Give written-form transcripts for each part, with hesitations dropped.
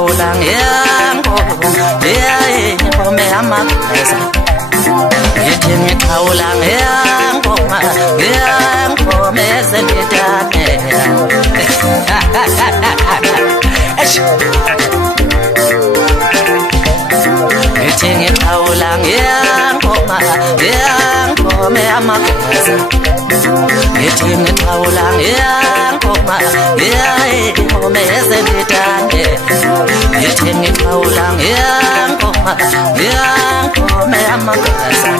ngikhawula ngiyangome amageza ngithi ngikhawula ngiyangome ezendidane ngithi ngikhawula ngiyangome amageza ngithi ngikhawula ngiyangome ezendidane ngithi ngikhawula ngiyangome amageza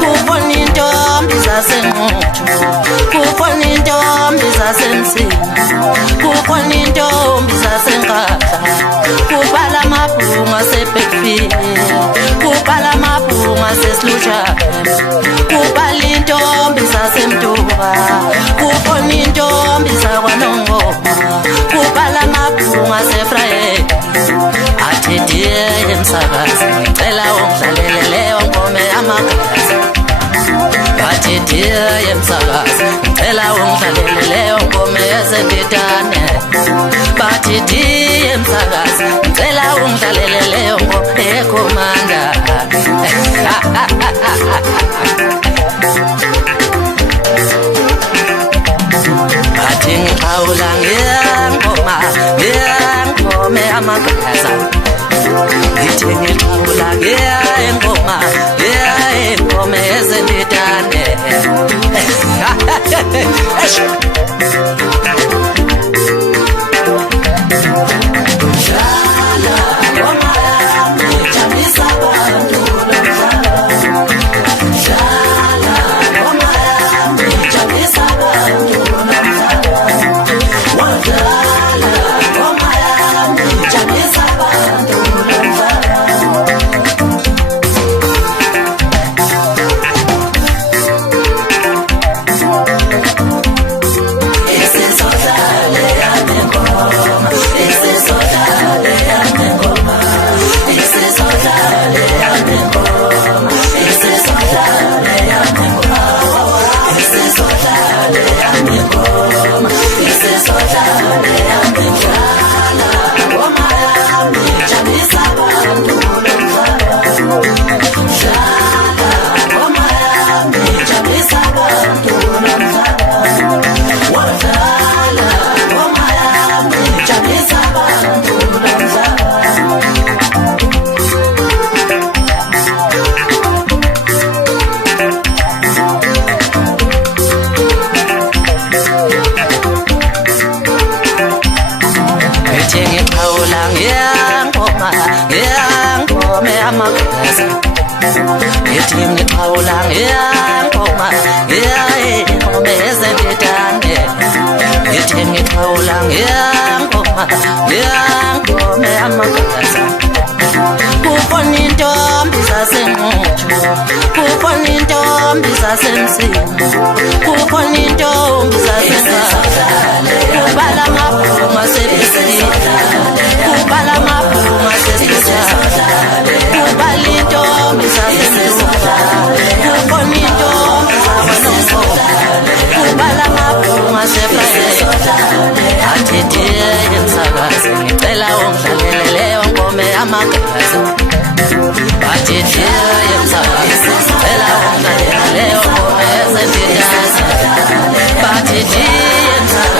kukhona intombi zasenquthu kukhona intombi zasemsini kukhona intombi zasenkatha kubhala amabhunga asebhekfini kubhala amabhunga asesilutshane kubhala intombi zasemtuba kukhona intombi zakwanongoma kubhala amabhunga asefrayeni athi ndiye emsakazi ngicela ungidlalele leyo ngome amageza athi ndiye emsakazi ngicela ungidlalele leyo ngome ezendidane bathi ndiye emsakazi ngicela ungidlalele leyo ngome ekhomanda bathi ngikhawula ngiyangome amageza ngithi ngikhawula ngiyangome ezendidane ngiyangome amageza ngithi ngikhawula ngiyangome ezendidane ngithi ngikhawula ngiyangome amageza kukhona intombi zasenquthu kukhona intombi zasemsini kukhona intombi zasenkatha kubhala amabhunga asebhekfini kubhala amabhunga asesilutshane kubhala intombi zasemtuba kukhona intombi zakwanongoma kubhala amabhunga asefrayeni athi ndiye emsakazi ngicela ungidlalele leyo ngome amageza bathi ndiye emsakazi ngicela ungidlalele leyo ngome ezendidane bathi ndiye emsakazi